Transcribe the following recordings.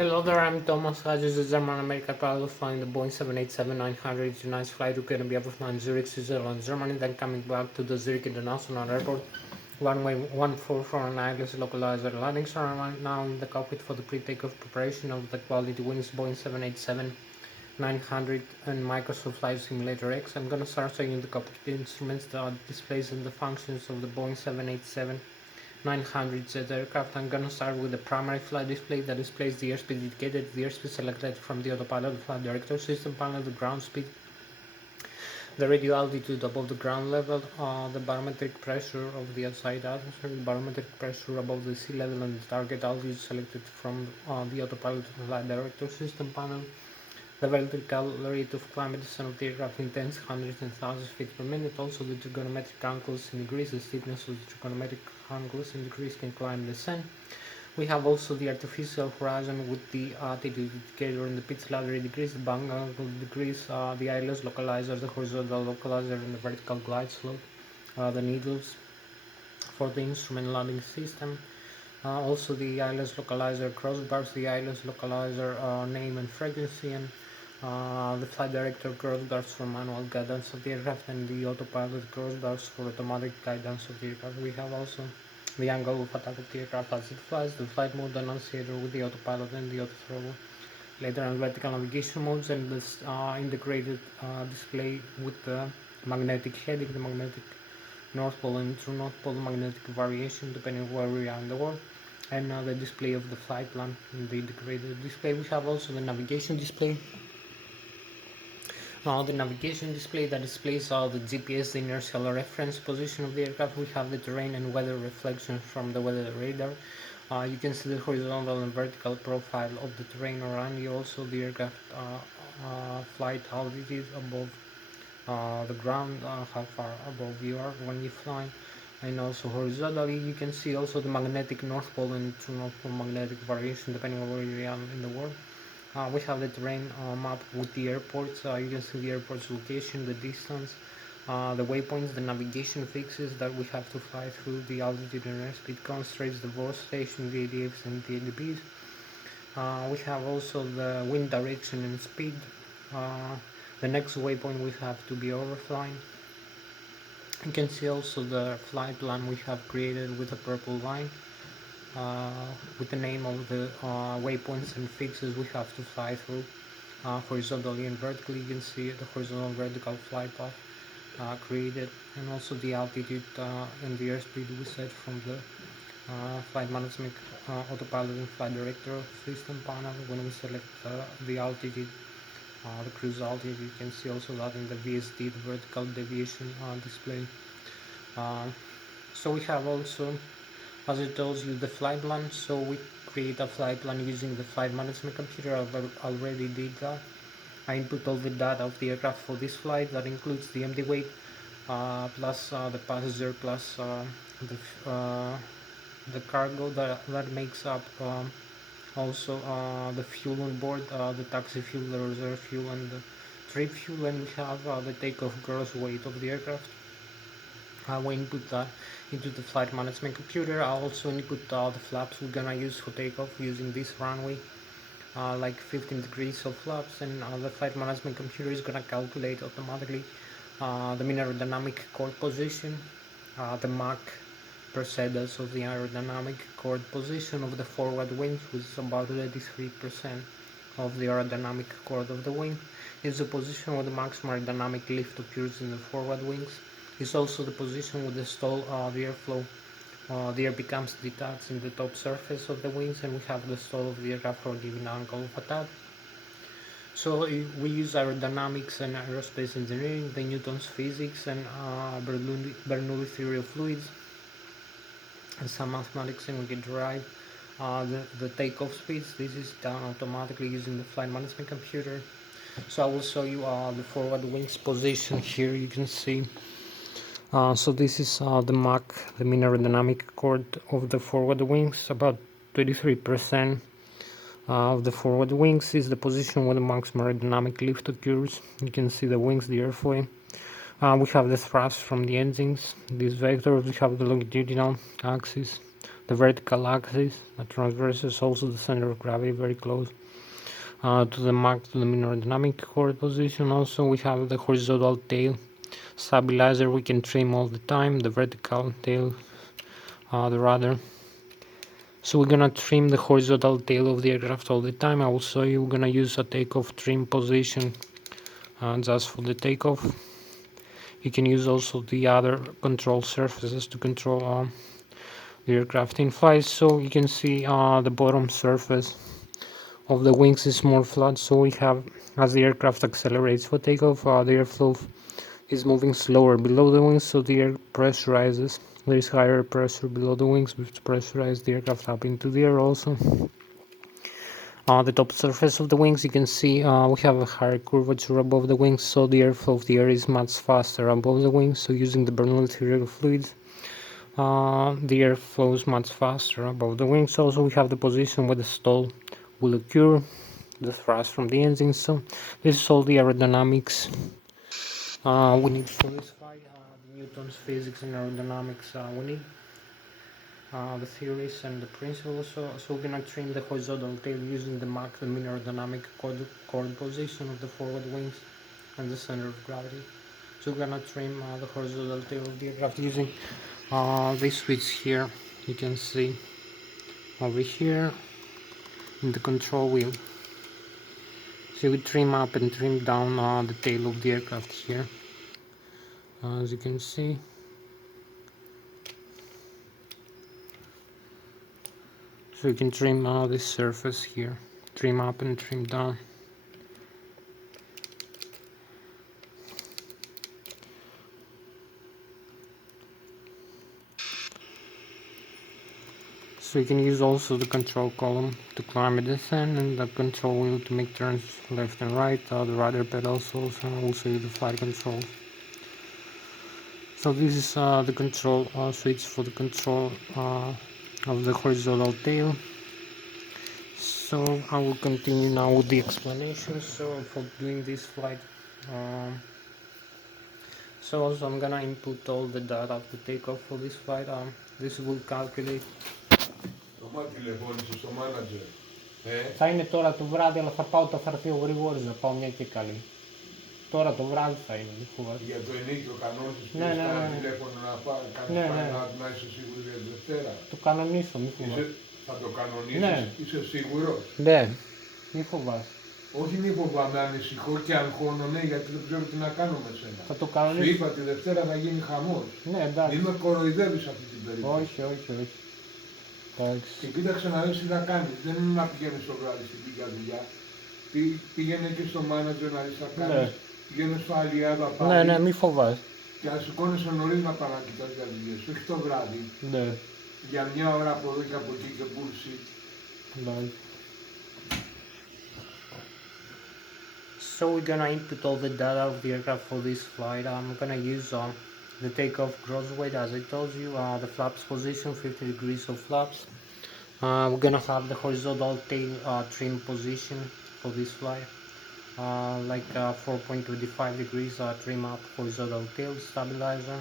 Hello there, I'm Thomas. This is German American pilot flying the Boeing 787-900. Tonight's flight we're going to be over flying Zurich, Switzerland, Germany, then coming back to the Zurich International Airport. Runway 1449 is localizer landing zone right now in the cockpit for the pre-takeoff preparation of the quality wings Boeing 787-900 and Microsoft Flight Simulator X. I'm going to start showing the cockpit instruments, the displays and the functions of the Boeing 787-900Z aircraft. I'm gonna start with the primary flight display that displays the airspeed indicated, the airspeed selected from the autopilot flight director system panel, the ground speed, the radio altitude above the ground level, the barometric pressure of the outside atmosphere, the barometric pressure above the sea level, and the target altitude selected from the autopilot flight director system panel. The vertical rate of climb descent of the aircraft in tens, hundreds and thousands of feet per minute. Also the trigonometric angles in degrees, the steepness of the trigonometric angles in degrees can climb descent. We have also the artificial horizon with the altitude indicator and the pitch ladder in degrees, the bank angle degrees, the Ilsloc localizer, the horizontal localizer, and the vertical glide slope, the needles for the instrument landing system. Also the Ilsloc localizer crossbars, the Ilsloc localizer name and frequency, and the flight director crossbars for manual guidance of the aircraft, and the autopilot crossbars for automatic guidance of the aircraft. We have also the angle of attack of the aircraft as it flies, the flight mode annunciator with the autopilot and the autothrottle, later on vertical navigation modes, and this integrated display with the magnetic heading, the magnetic North Pole and true North Pole magnetic variation depending on where we are in the world, and the display of the flight plan in the integrated display. We have also the navigation display. The navigation display that displays the GPS, the inertial reference position of the aircraft. We have the terrain and weather reflections from the weather radar. You can see the horizontal and vertical profile of the terrain around you. Also the aircraft flight altitude above the ground, how far above you are when you fly, and also horizontally you can see also the magnetic North Pole and true North Pole magnetic variation depending on where you are in the world. We have the terrain map with the airports. You can see the airport's location, the distance, the waypoints, the navigation fixes that we have to fly through, the altitude and airspeed constraints, the voice station, the ADFs and the ADBs. We have also the wind direction and speed. The next waypoint we have to be overflying. You can see also the flight plan we have created with a purple line. With the name of the waypoints and fixes we have to fly through horizontally and vertically. You can see the horizontal and vertical flight path created, and also the altitude and the airspeed we set from the flight management autopilot and flight director system panel. When we select the altitude, the cruise altitude, you can see also that in the VSD, the vertical deviation display. So we have also, as it tells you, the flight plan. So we create a flight plan using the flight management computer. I already did that. I input all the data of the aircraft for this flight. That includes the empty weight plus the passenger plus the cargo that makes up also the fuel on board, the taxi fuel, the reserve fuel, and the trip fuel, and we have the takeoff gross weight of the aircraft. We input that into the flight management computer. I also input the flaps we're gonna use for takeoff using this runway, like 15 degrees of flaps, and the flight management computer is gonna calculate automatically the mean aerodynamic chord position, the Mach per seconds of the aerodynamic chord position of the forward wings, which is about 83% of the aerodynamic chord of the wing. Is the position where the maximum aerodynamic lift occurs in the forward wings. Is also the position with the stall the airflow. The air becomes detached in the top surface of the wings, and we have the stall of the aircraft for a given angle of attack. So we use aerodynamics and aerospace engineering, the Newton's physics and Bernoulli theory of fluids, and some mathematics, and we can derive the takeoff speeds. This is done automatically using the flight management computer. So I will show you the forward wings position here. You can see. So this is the Mach, the mean aerodynamic chord of the forward wings. About 23% of the forward wings is the position where the maximum aerodynamic lift occurs. You can see the wings, the airflow. We have the thrust from the engines, this vector. We have the longitudinal axis, the vertical axis that transverses also the center of gravity very close to the Mach to the mean aerodynamic chord position. Also we have the horizontal tail stabilizer we can trim all the time, the vertical tail, the rudder. So we're gonna trim the horizontal tail of the aircraft all the time. I will show you. We're gonna use a takeoff trim position just for the takeoff. You can use also the other control surfaces to control the aircraft in flight. So you can see the bottom surface of the wings is more flat, so we have, as the aircraft accelerates for takeoff, the airflow is moving slower below the wings, so the air pressurizes. There is higher pressure below the wings, which pressurize the aircraft up into the air also. The top surface of the wings, you can see we have a higher curvature above the wings, so the airflow of the air is much faster above the wings. So using the Bernoulli theory of fluids, the air flows much faster above the wings. Also we have the position where the stall will occur, the thrust from the engine. So this is all the aerodynamics we need for this flight, the Newton's physics and aerodynamics we need, the theories and the principles. So we're gonna trim the horizontal tail using the Mach, the mean aerodynamic chord position of the forward wings and the center of gravity. So we're gonna trim the horizontal tail of the aircraft using this switch here. You can see over here in the control wheel. So we trim up and trim down the tail of the aircraft here, as you can see. So you can trim this surface here, trim up and trim down. So you can use also the control column to climb and descend, and the control wheel to make turns left and right, the rudder pedals also, and also the flight controls. So this is the control switch for the control of the horizontal tail. So I will continue now with the explanation. So for doing this flight, so also I'm gonna input all the data of the takeoff for this flight. This will calculate. Θα είναι τώρα το βράδυ, αλλά θα πάω, θα έρθει ο Γρηγόρης να πάω μια και καλή. Τώρα το βράδυ θα είναι, μη φοβάσαι. Για το ενίκιο κανόνες που ένα τηλέφωνο να κάνεις να είσαι σίγουρος για τη Δευτέρα. Το κανονίσω, μη φοβάσαι. Θα το κανονίσεις, είσαι σίγουρος. Ναι, μη φοβάσαι. Όχι μη φοβάμαι, ανησυχώ και αγχώνομαι γιατί δεν ξέρω τι να κάνω με σένα. Θα το κανονίσω. Σου είπα τη Δευτέρα θα γίνει χαμός. Ναι, εντάξει. Μην με κοροϊδεύεις αυτή την περίπτωση. Όχι. Και κοίταξε να δεις τι θα κάνεις. Δεν είναι να πηγαίνεις το βράδυ στην πηγιά δουλειά. Πήγαινε και στο μάνατζερ να δεις τι θα κάνεις. Πήγαινε στο Αλιάδα πάλι. Ναι, μη φοβάσαι. Και να σηκώνεσαι νωρίς να πας να κοιτάς για δουλειές. Όχι το βράδυ. Ναι. Για μια ώρα από εδώ και από εκεί και bullshit. Ναι. So we're gonna input all the data of the aircraft for this flight. I'm gonna use the takeoff gross weight, as I told you, the flaps position, 50 degrees of flaps. We're gonna have the horizontal tail trim position for this flight, like 4.25 degrees trim up horizontal tail stabilizer.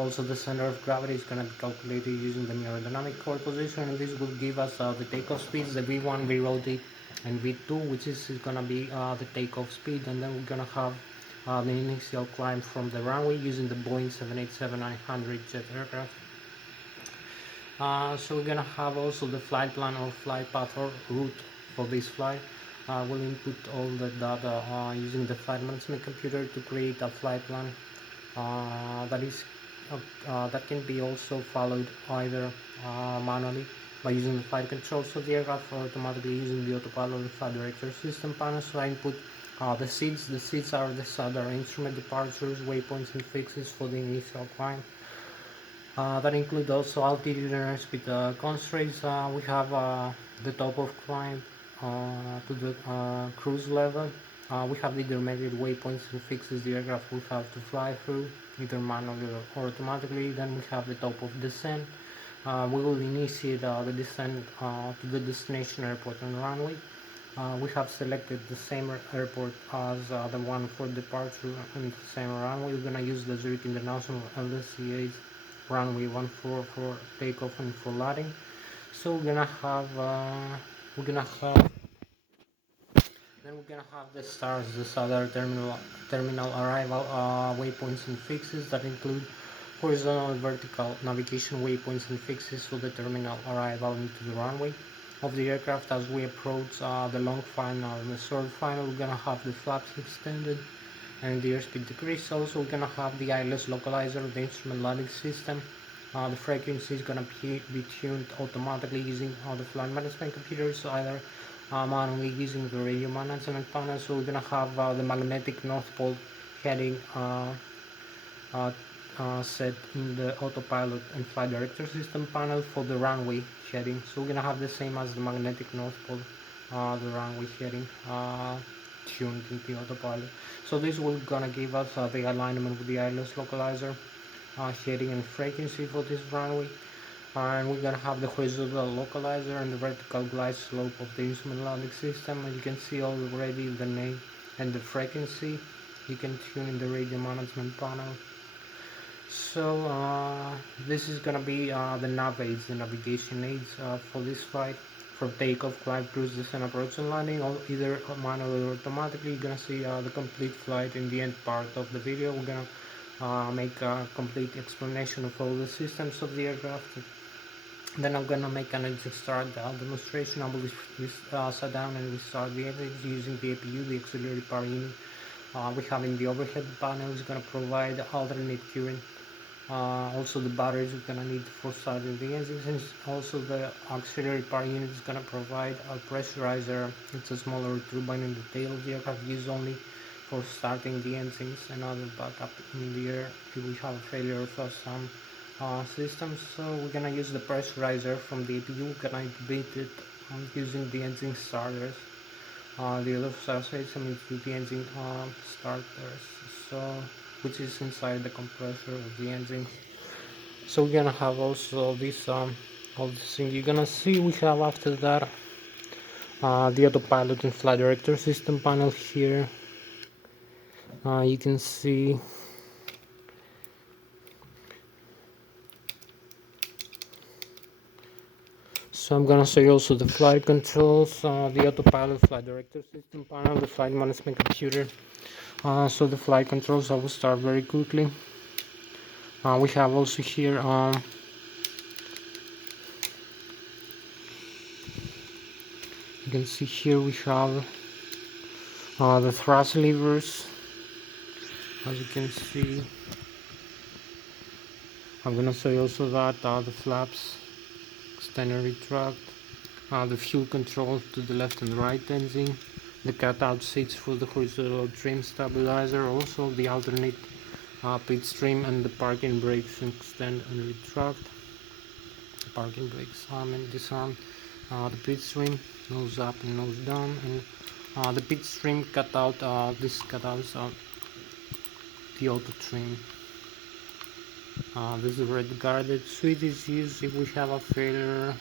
Also the center of gravity is gonna be calculated using the aerodynamic chord position, and this will give us the takeoff speeds, the V1, V0D, and V2, which is gonna be the takeoff speed, and then we're gonna have the initial climb from the runway using the Boeing 787-900 jet aircraft. So we're gonna have also the flight plan or flight path or route for this flight. We'll input all the data using the flight management computer to create a flight plan that can be also followed either manually by using the flight controls of the aircraft or automatically using the autopilot and flight director system panel. So I input the seats. The seats are the SADAR instrument departures, waypoints and fixes for the initial climb. That includes also altitude and airspeed constraints. We have the top of climb to the cruise level. We have the intermediate waypoints and fixes the aircraft will have to fly through, either manually or automatically. Then we have the top of descent. We will initiate the descent to the destination airport and runway. We have selected the same airport as the one for departure and the same runway. We're going to use the Zurich International LSCA's runway 14 for takeoff and for landing. So we're gonna have the stars, the other terminal arrival waypoints and fixes that include horizontal and vertical navigation waypoints and fixes for the terminal arrival into the runway of the aircraft. As we approach the long final and the short final, we're gonna have the flaps extended and the airspeed decrease. Also, we're gonna have the Lszh localizer, the instrument landing system. The frequency is gonna be tuned automatically using the flight management computers, either manually using the radio management panel. So we're gonna have the magnetic north pole heading uh, set in the autopilot and flight director system panel for the runway heading. So we're gonna have the same as the magnetic north pole, the runway heading tuned in the autopilot. So this will gonna give us the alignment with the Lszh localizer, heading and frequency for this runway. And we're gonna have the horizontal localizer and the vertical glide slope of the instrument landing system. And you can see already the name and the frequency you can tune in the radio management panel. So this is gonna be the nav aids, the navigation aids for this flight, for takeoff, climb, cruise, descent, approach, and landing, or either manually or automatically. You're gonna see the complete flight in the end part of the video. We're gonna make a complete explanation of all the systems of the aircraft. Then I'm gonna make an engine start demonstration. I will sit down and we start the engine using the APU, the auxiliary power unit. We have in the overhead panel is gonna provide alternate current. Also the batteries we're gonna need for starting the engines, and also the auxiliary power unit is gonna provide a pressurizer. It's a smaller turbine in the tail of the aircraft, used only for starting the engines and other backup in the air if we have a failure of some systems. So we're gonna use the pressurizer from the APU. We're gonna activate it using the engine starters. The other system is the engine starters, so which is inside the compressor of the engine. So we're gonna have also this all this thing you're gonna see. We have after that the autopilot and flight director system panel here. You can see so I'm gonna show you also the flight controls, the autopilot, flight director system panel, the flight management computer. So the flight controls, I will start very quickly. We have also here you can see here we have the thrust levers. As you can see, I'm gonna show you also that the flaps extend and retract, the fuel control to the left and right engine, the cutout seats for the horizontal trim stabilizer, also the alternate pit stream, and the parking brakes extend and retract. The parking brakes arm and disarm, the pit stream nose up and nose down, and the pit stream cutout. This cutouts the auto trim. This is red guarded switch is used if we have a failure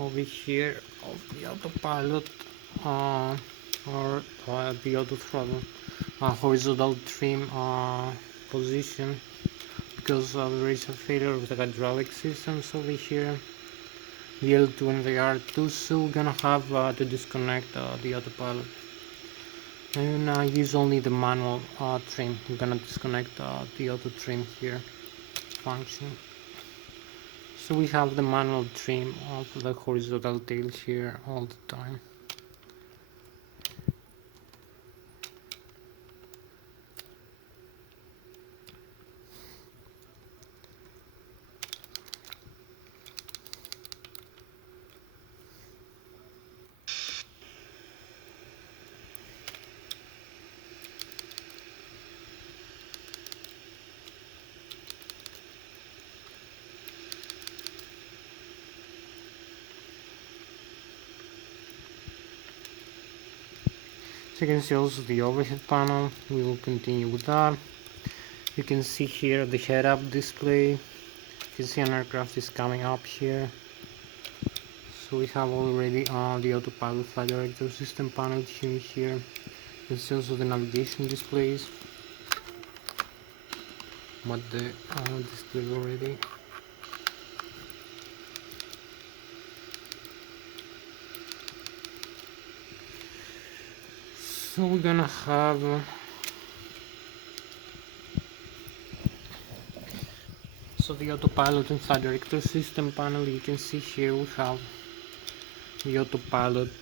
over here of the autopilot or the auto throttle horizontal trim position, because there is a failure of the hydraulic systems over here, the L2 and the R2. So we're gonna have to disconnect the autopilot and use only the manual trim. We're gonna disconnect the auto trim here function. So we have the manual trim of the horizontal tail here all the time. So you can see also the overhead panel. We will continue with that. You can see here the head-up display. You can see an aircraft is coming up here. So we have already the autopilot flight director system panel tuned here. You can see also the navigation displays. what the display already. So we're gonna have so the autopilot and flight director system panel. You can see here we have the autopilot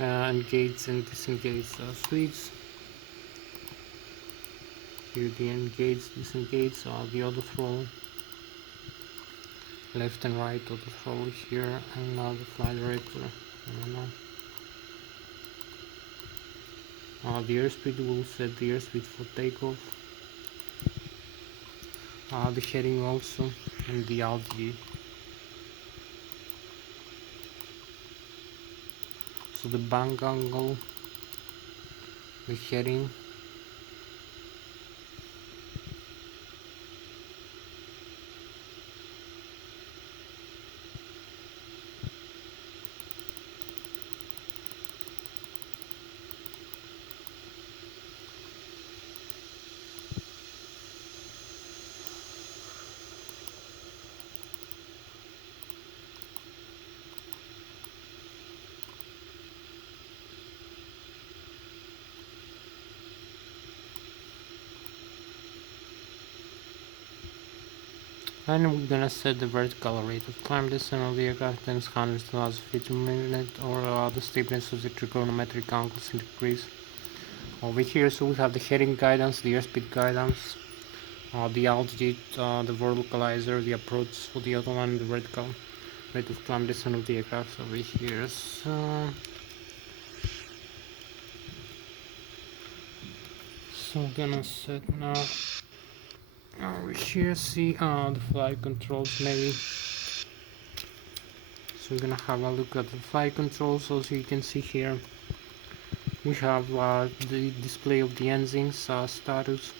engage and disengage switch. Here the engage, disengage, the auto throttle, left and right auto throttle here, and now the flight director. The airspeed will set the airspeed for takeoff. The heading also, and the altitude. So the bank angle, the heading, and we're gonna set the vertical rate of climb descent of the aircraft times 100,000 feet per minute, or the steepness of the trigonometric angles in degrees. Over here, so we have the heading guidance, the airspeed guidance, the altitude, the verticalizer, the approach for the autoline, the vertical rate of climb descent of the aircraft over here. So I'm gonna set now. Over here, see the flight controls maybe. So we're gonna have a look at the flight controls. Also, you can see here we have the display of the engines status.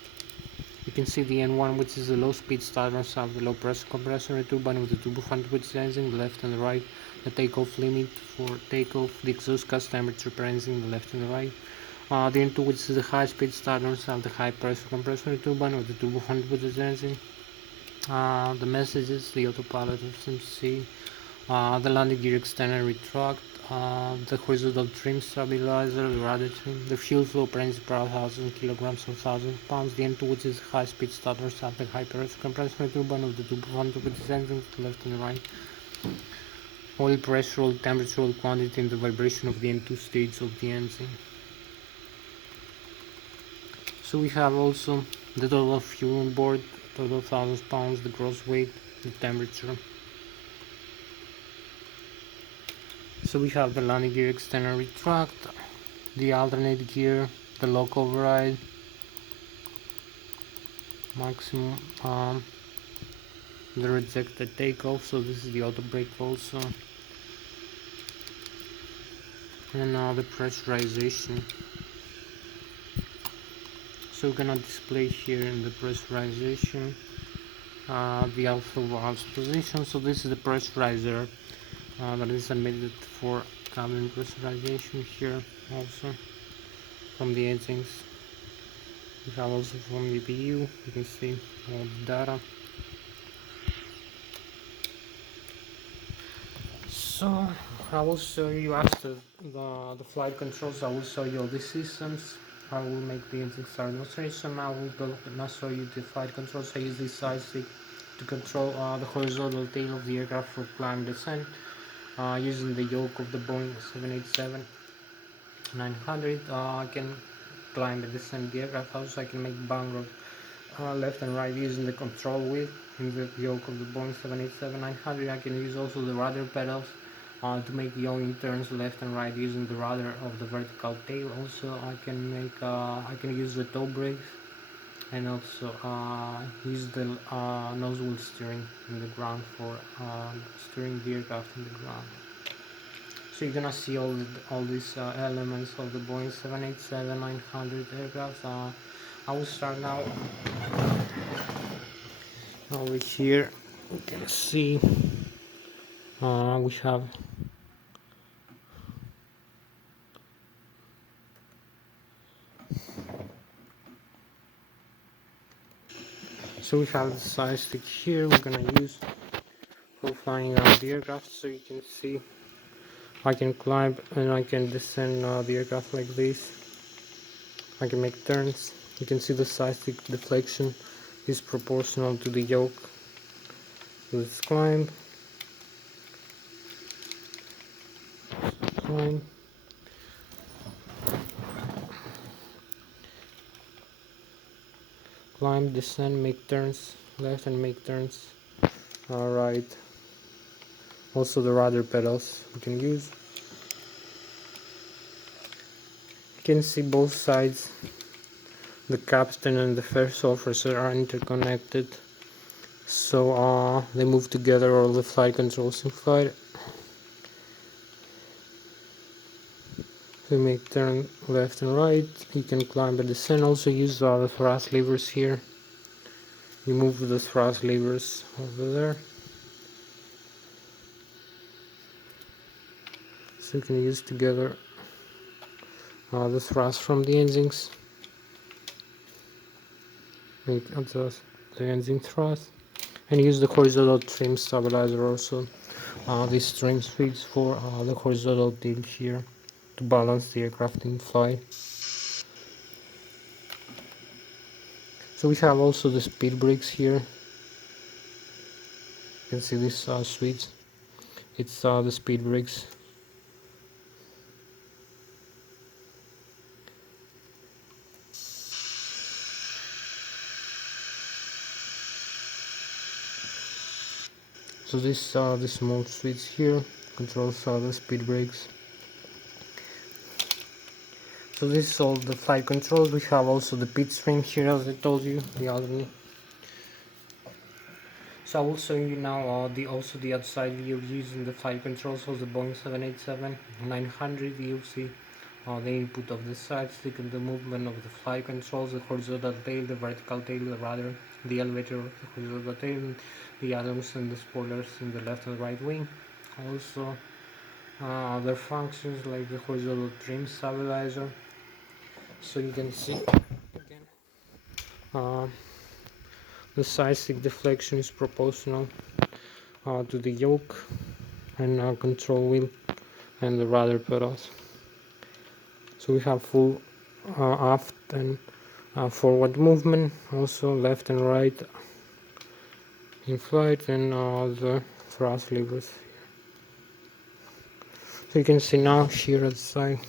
You can see the N1, which is the low speed status of the low pressure compressor turbine with the turbo fan which is engine, the left and the right, the takeoff limit for takeoff, the exhaust gas temperature per engine, the left and the right. The N2, which is the high speed status of the high pressure compressor turbine with the turbo fan which is engine. The messages, the autopilot FMC, the landing gear extender retract, the horizontal trim stabilizer, the rudder trim, the fuel flow per engine per 1,000 kilograms or 1,000 pounds, the N2, which is high speed starter at the high pressure compressor turbine of the turbo fan with its engine to the left and the right. Oil pressure, oil temperature, oil quantity, and the vibration of the N2 stage of the engine. So we have also the total fuel on board, total 1,000 pounds, the gross weight, the temperature. So we have the landing gear extender retract, the alternate gear, the lock override, maximum, the rejected takeoff, so this is the auto brake also, and now the pressurization. So we're gonna display here in the pressurization the alpha valves position. So this is the pressurizer that is admitted for cabin pressurization here also from the engines. We have also from the BU, you can see all the data. So I will show you after the flight controls, I will show you all the systems. I will make the engine start demonstration. I will not show you the flight controls. I use this side stick to control the horizontal tail of the aircraft for climb descent using the yoke of the Boeing 787-900. I can climb and descend the aircraft. Also I can make bank left and right using the control wheel in the yoke of the Boeing 787-900. I can use also the rudder pedals to make the yawing turns left and right using the rudder of the vertical tail. Also I can use the toe brakes and also use the nose wheel steering in the ground for steering the aircraft in the ground. So you're gonna see all these elements of the Boeing 787-900 aircraft. I will start now. Over here we can see we have So we have the side stick here we're gonna use for flying the aircraft. So you can see I can climb and I can descend the aircraft like this. I can make turns. You can see the side stick deflection is proportional to the yoke. Let's climb. Climb. Climb, descend, make turns, left and make turns, right. Also the rudder pedals you can use. You can see both sides, the captain and the first officer are interconnected, so they move together all the flight controls in flight. So you make turn left and right, you can climb and descend. Also use the thrust levers here. You move the thrust levers over there. So you can use together the thrust from the engines. Make adjust the engine thrust and use the horizontal trim stabilizer also. This trim fits for the horizontal tilt here to balance the aircraft in flight. So we have also the speed brakes here. You can see this switch. It's the speed brakes. So this small switch here controls the speed brakes. So this is all the flight controls. We have also the pitch trim here, as I told you the other day. So I will show you now the outside view using the flight controls of the Boeing 787-900. You'll see the input of the side stick and the movement of the flight controls, the horizontal tail, the vertical tail, the rudder, the elevator, the horizontal tail, the atoms and the spoilers in the left and right wing. Also other functions like the horizontal trim stabilizer. So you can see again the side stick deflection is proportional to the yoke and control wheel and the rudder pedals. So we have full aft and forward movement, also left and right in flight, and the thrust levers. So you can see now here at the side.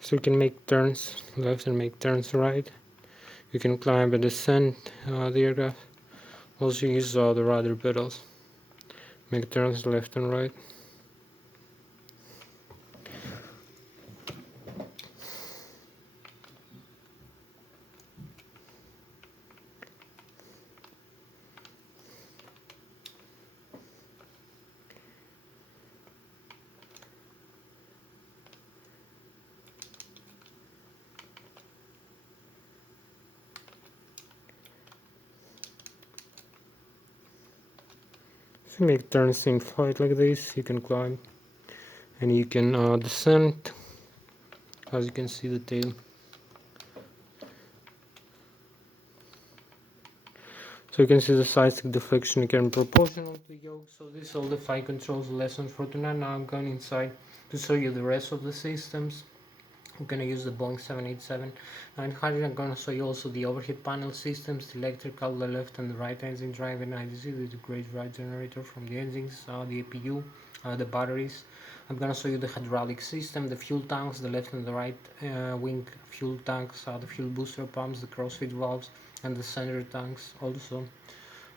So you can make turns left and make turns right. You can climb and descend the aircraft. Also use the rudder pedals. Make turns left and right. If you make turns in flight like this, you can climb and you can descend. As you can see the tail. So you can see the side stick deflection again proportional to yoke. So this is all the flight controls lesson for tonight. Now I'm going inside to show you the rest of the systems. I'm gonna use the Boeing 787-900. I'm gonna show you also the overhead panel systems, the electrical, the left and the right engine drive and IDC, the great right generator from the engines, the APU, the batteries. I'm gonna show you the hydraulic system, the fuel tanks, the left and the right wing fuel tanks, the fuel booster pumps, the crossfeed valves, and the center tanks. Also,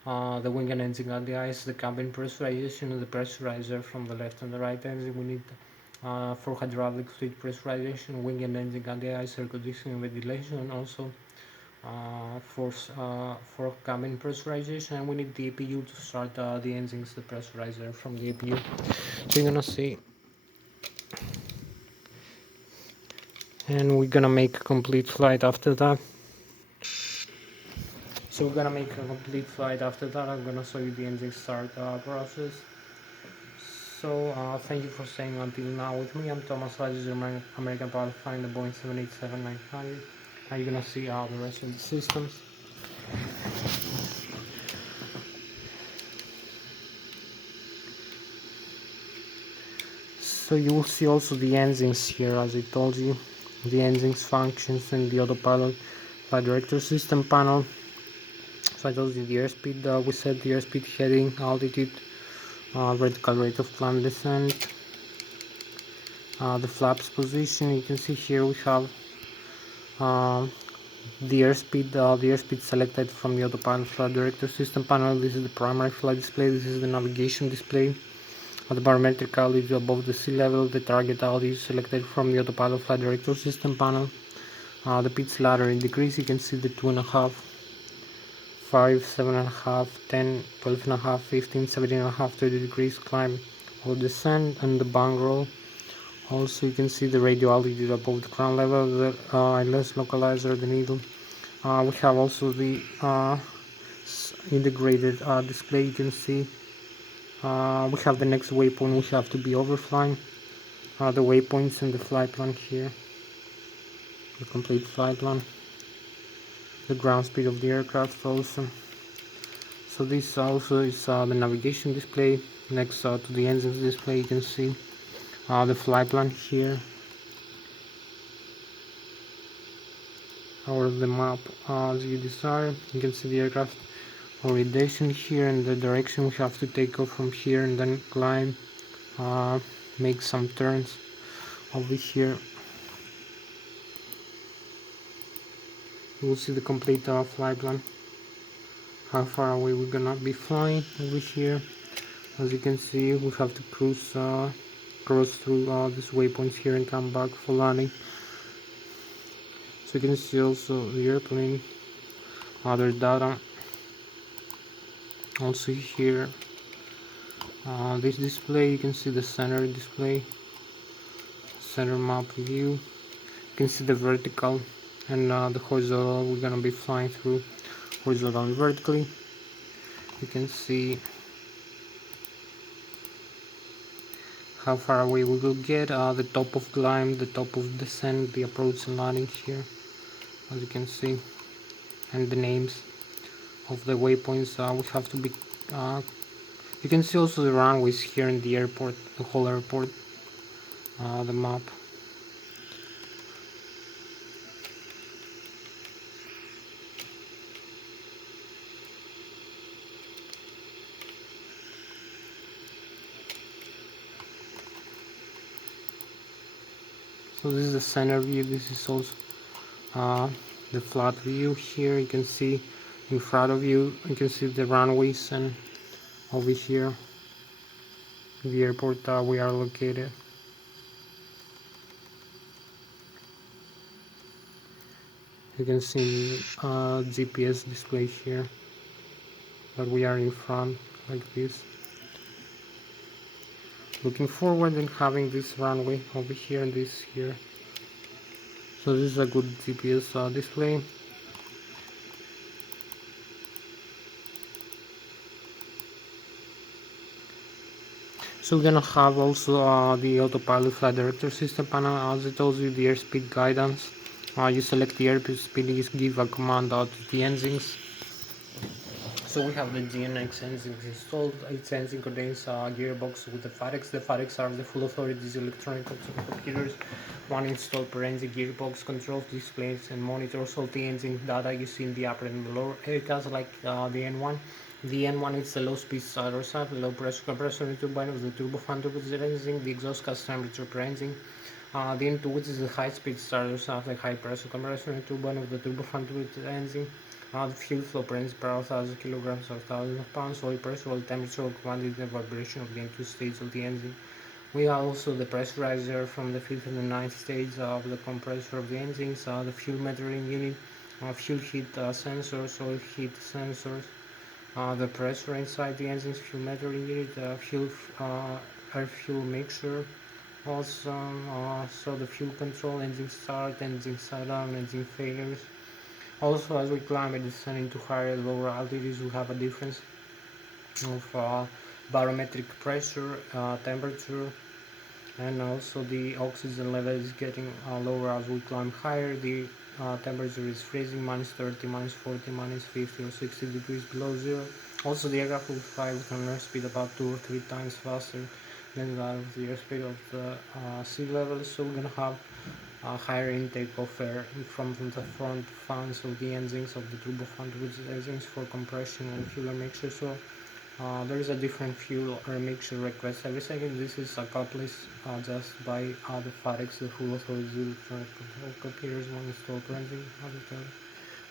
the wing and engine anti-ice, the cabin pressurization, and the pressurizer from the left and the right engine. We need for hydraulic fluid pressurization, wing and engine anti-ice, air conditioning, ventilation, and also for cabin pressurization. And we need the APU to start the engines, the pressurizer from the APU. So you're gonna see, and we're gonna make a complete flight after that. So we're gonna make a complete flight after that. I'm gonna show you the engine start process. So, thank you for staying until now with me. I'm Thomas, this is your American pilot flying the Boeing 787-900. Now you're gonna see the rest of the systems. So you will see also the engines here, as I told you, the engines functions and the autopilot flight director system panel. So I told you the airspeed, we set the airspeed, heading, altitude, vertical rate of climb descent, the flaps position. You can see here we have the airspeed selected from the autopilot flight director system panel. This is the primary flight display, this is the navigation display. The barometric altitude above the sea level, the target altitude selected from the autopilot flight director system panel. The pitch ladder in degrees, you can see the 2.5, 5, 7.5, 10, 12.5, 15, 17.5, 30 degrees climb or descent, and the bang roll. Also you can see the radio altitude above the ground level, the Lszh localizer, the needle. We have also the integrated display. You can see we have the next waypoint we have to be overflying, the waypoints and the flight plan here, the complete flight plan, the ground speed of the aircraft also. So this also is the navigation display. Next to the engines display, you can see the flight plan here, or the map as you desire. You can see the aircraft orientation here and the direction we have to take off from here, and then climb, make some turns over here. You will see the complete flight plan, how far away we're gonna be flying over here. As you can see, we have to cross through these waypoints here and come back for landing. So you can see also the airplane, other data. Also here, this display, you can see the center display, center map view. You can see the vertical and the horizontal. We're gonna be flying through horizontal and vertically. You can see how far away we will get, the top of climb, the top of descent, the approach and landing here, as you can see, and the names of the waypoints we have to be. You can see also the runways here in the airport, the whole airport, the map. So this is the center view. This is also the flat view here. You can see in front of you, you can see the runways, and over here the airport we are located. You can see GPS display here, that we are in front like this, looking forward and having this runway over here and this here. So this is a good GPS display. So we're gonna have also the autopilot flight director system panel. As I told you, the airspeed guidance. You select the airspeed, you give a command out to the engines. So we have the GNX engines installed. Each engine contains a gearbox with the FADEX. The FADEX are the full authorities electronic computers. One installed per engine. Gearbox controls, displays, and monitors all the engine data you see in the upper and the lower areas, like the N1. The N1 is the low speed starter shaft, low pressure compressor turbine of the turbofan turbocharged engine, the exhaust gas temperature per engine. The N2, which is the high speed starter shaft, the high pressure compressor turbine of the turbofan turbocharged engine. The fuel flow per engine per 1,000 kilograms or 1,000 pounds, oil pressure, oil temperature, or quantity and vibration of the N2 stage of the engine. We have also the pressurizer from the 5th and the 9th stage of the compressor of the engines, the fuel metering unit, fuel heat sensors, oil heat sensors, the pressure inside the engine's fuel metering unit, air fuel mixture, also so the fuel control, engine start, engine shutdown, engine failures. Also, as we climb and descend into higher and lower altitudes, we have a difference of barometric pressure, temperature, and also the oxygen level is getting lower as we climb higher. The temperature is freezing, -30, -40, -50 or 60 degrees below zero. Also the aircraft will fly with an airspeed about 2 or 3 times faster than that of the airspeed of the sea level, so we're gonna have a higher intake of air from the front fans of the engines of the turbofan, which is engines for compression and fuel mixture. So there is a different fuel or mixture request every second. This is accomplished just by the FAREX, the full authority electronic control computers, one installed currently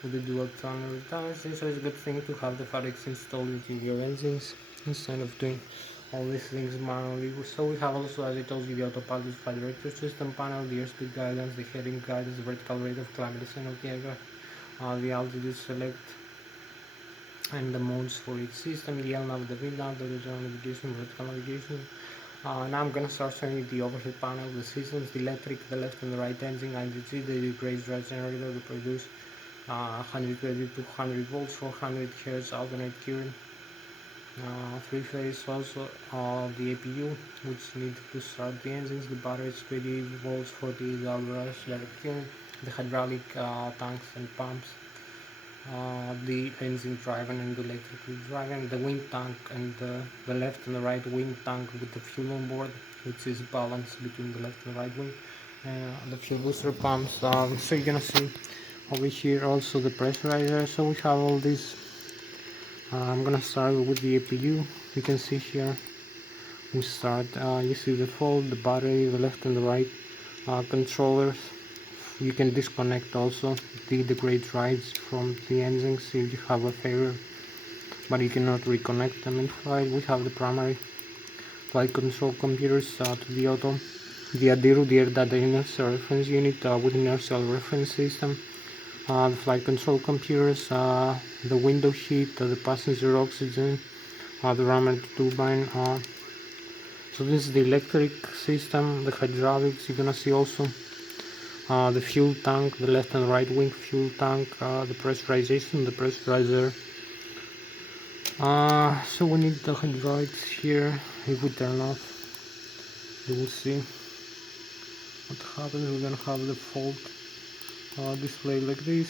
with the dual tunnel redundancy. So it's a good thing to have the FAREX installed into your engines instead of doing all these things manually. So we have also, as I told you, the autopilot flight director system panel, the airspeed guidance, the heading guidance, the vertical rate of climb descent of the aircraft, the altitude select, and the modes for each system, the LNAV, the VNAV, the regional navigation, vertical navigation. Now I'm gonna start showing you the overhead panel, the systems, the electric, the left and the right engine, IGT, the gauge drive generator to produce 120 to 100 volts, 400 Hz alternate current, three-phase also, the APU, which need to start the engines, the battery is 20 volts for the rush direct current, the hydraulic tanks and pumps, the engine driven and the electrically driven, the wing tank and the left and the right wing tank with the fuel on board, which is balanced between the left and the right wing, and the fuel booster pumps. So you're gonna see over here also the pressurizer. So we have all these. I'm gonna start with the APU. You can see here we start. You see the fold, the battery, the left and the right controllers. You can disconnect also the gray drives from the engines if you have a failure, but you cannot reconnect them in flight. We have the primary flight control computers to the auto, the ADIRU, the air data inertial reference unit with inertial reference system, the flight control computers, the window sheet, the passenger oxygen, the rammer turbine. So this is the electric system, the hydraulics. You're gonna see also the fuel tank, the left and right wing fuel tank, the pressurization, the pressurizer. So we need the hydraulics here. If we turn off, you will see what happens. We're gonna have the fault display like this.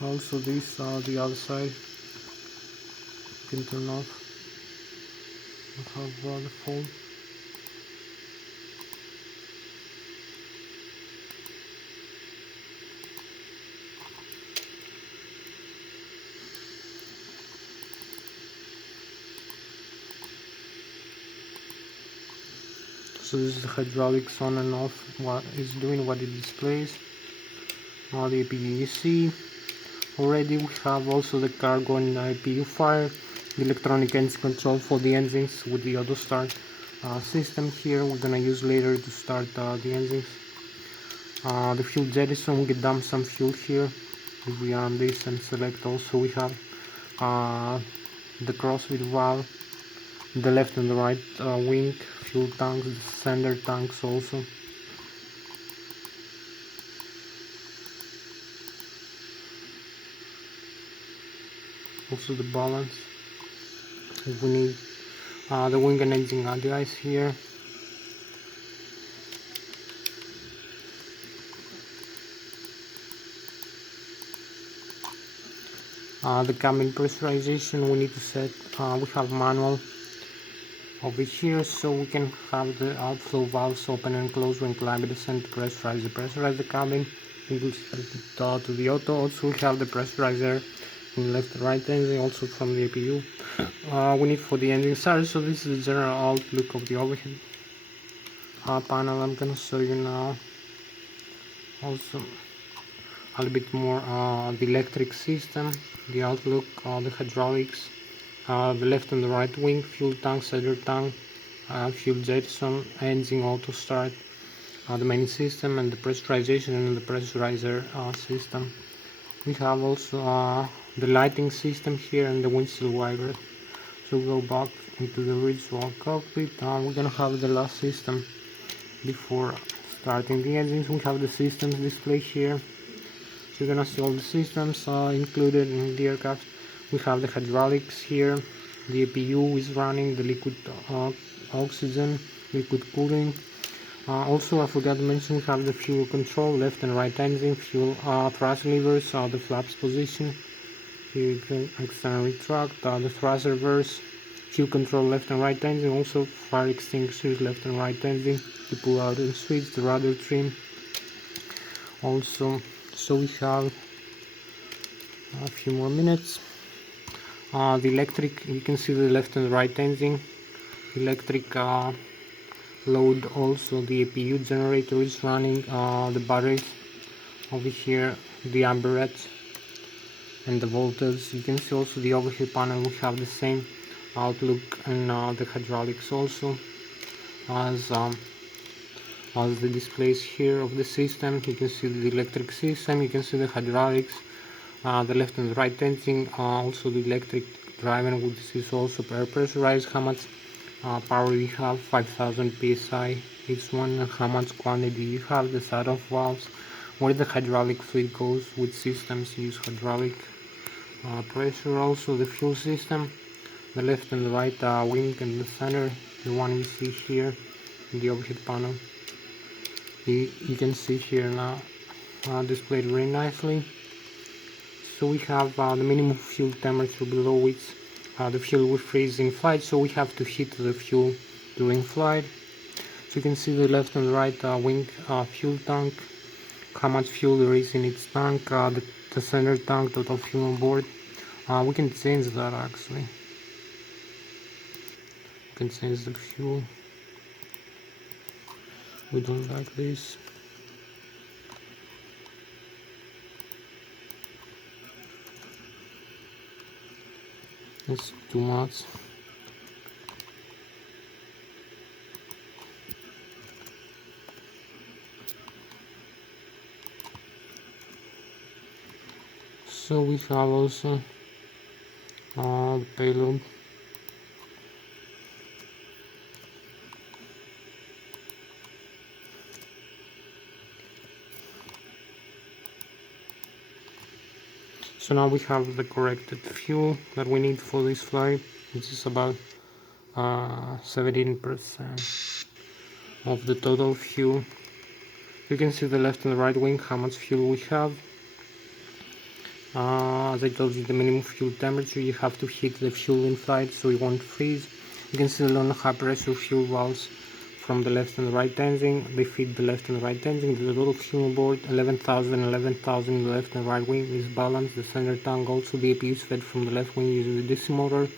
Also this, the other side, you can turn off. We have the fault. So this is the hydraulics on and off, what is doing, what it displays. The APU you see. Already we have also the cargo and APU fire, the electronic engine control for the engines with the auto start system here. We're gonna use later to start the engines. The fuel jettison, we can dump some fuel here. If we arm this and select, also we have the crossfit valve, the left and the right wing fuel tanks, the center tanks also. Also the balance. If we need the wing and engine device here. The cabin pressurization we need to set. We have manual over here, so we can have the outflow valves open and close when climbing descent to pressurize the cabin. It will to the auto. Also we have the pressurizer in left and right engine, also from the APU. We need for the engine start. So this is the general outlook of the overhead panel. I'm gonna show you now also a little bit more the electric system, the outlook, the hydraulics, the left and the right wing, fuel tank, center tank, fuel jettison, engine auto start, the main system, and the pressurization and the pressurizer system. We have also the lighting system here and the windshield wiper. So go back into the visual cockpit. We're gonna have the last system before starting the engines. We have the systems display here. So you're gonna see all the systems included in the aircraft. We have the hydraulics here. The APU is running, the liquid oxygen, liquid cooling. Also, I forgot to mention, we have the fuel control, left and right engine, fuel thrust levers, the flaps position. Here you can external retract, the thrust reverse, fuel control left and right engine, also fire extinguishers left and right engine, the pull out and switch, the rudder trim. Also, so we have a few more minutes. The electric, you can see the left and right engine, electric load, also the APU generator is running, the batteries over here, the amperage and the voltage. You can see also the overhead panel, we have the same outlook, and the hydraulics also as the displays here of the system. You can see the electric system, you can see the hydraulics, the left and right engine, also the electric drive, and this is also air pressurized, how much power you have, 5000 psi each one, and how much quantity you have, the set of valves, where the hydraulic fluid goes, which systems use hydraulic pressure. Also the fuel system, the left and the right wing and the center, the one we see here in the overhead panel. You can see here now displayed very nicely. So we have the minimum fuel temperature below which the fuel will freeze in flight, so we have to heat the fuel during flight. So you can see the left and right wing fuel tank, how much fuel there is in each tank, the center tank, total fuel on board. We can change that actually. We can change the fuel. We don't like this. It's too much. So we have also the payload. So now we have the corrected fuel that we need for this flight, which is about 17% of the total fuel. You can see the left and the right wing, how much fuel we have. As I told you, the minimum fuel temperature, you have to heat the fuel in flight so it won't freeze. You can see the long high pressure fuel valves from the left and the right engine. They feed the left and the right engine. The total fuel on board, 11,000 in the left and right wing is balanced. The center tank also, the APU is fed from the left wing using the DC motor.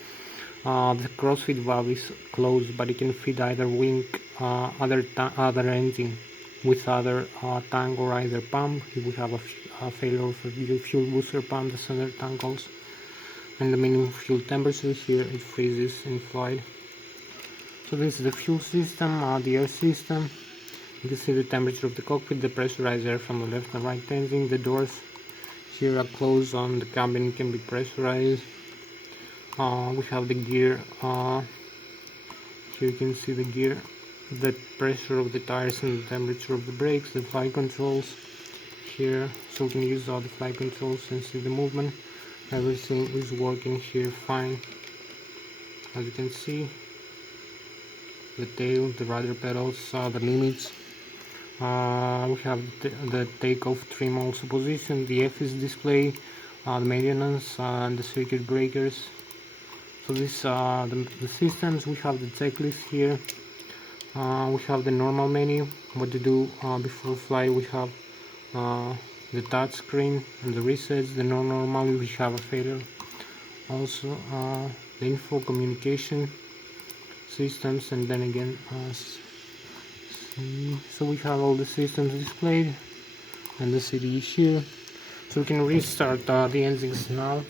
The crossfeed valve is closed, but it can feed either wing, other engine with other tank or either pump. If we have a failure of a fuel booster pump, the center tank also. And the minimum fuel temperature here, it freezes in flight. So this is the fuel system, the air system. You can see the temperature of the cockpit, the pressurized air from the left and right engine. The doors here are closed on the cabin, can be pressurized. We have the gear. Here you can see the gear, the pressure of the tires and the temperature of the brakes, the flight controls here, so we can use all the flight controls and see the movement. Everything is working here fine. As you can see, the tail, the rudder pedals, the limits. We have the takeoff trim also position, the FS display, the maintenance, and the circuit breakers. So these are the systems. We have the checklist here. We have the normal menu, what to do before flight. We have the touch screen and the resets. The normal, we have a failure. Also the info communication systems, and then again so we have all the systems displayed and the CD is here. So we can restart the engines now.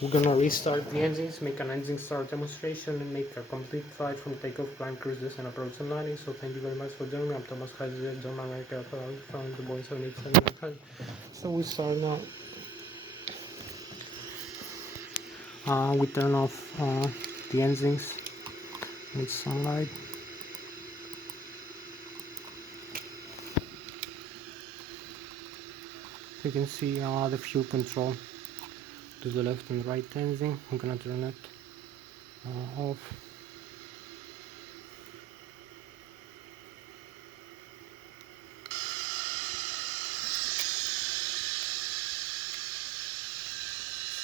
We're gonna restart the engines, make an engine start demonstration, and make a complete flight from takeoff, climb, cruise, descent, approach, and landing. So thank you very much for joining me. I'm Thomas Hatsios, John America from the Boeing 787. So we start now. We turn off the engines with some light. You can see the fuel control to the left and right tensing. I'm gonna turn it off.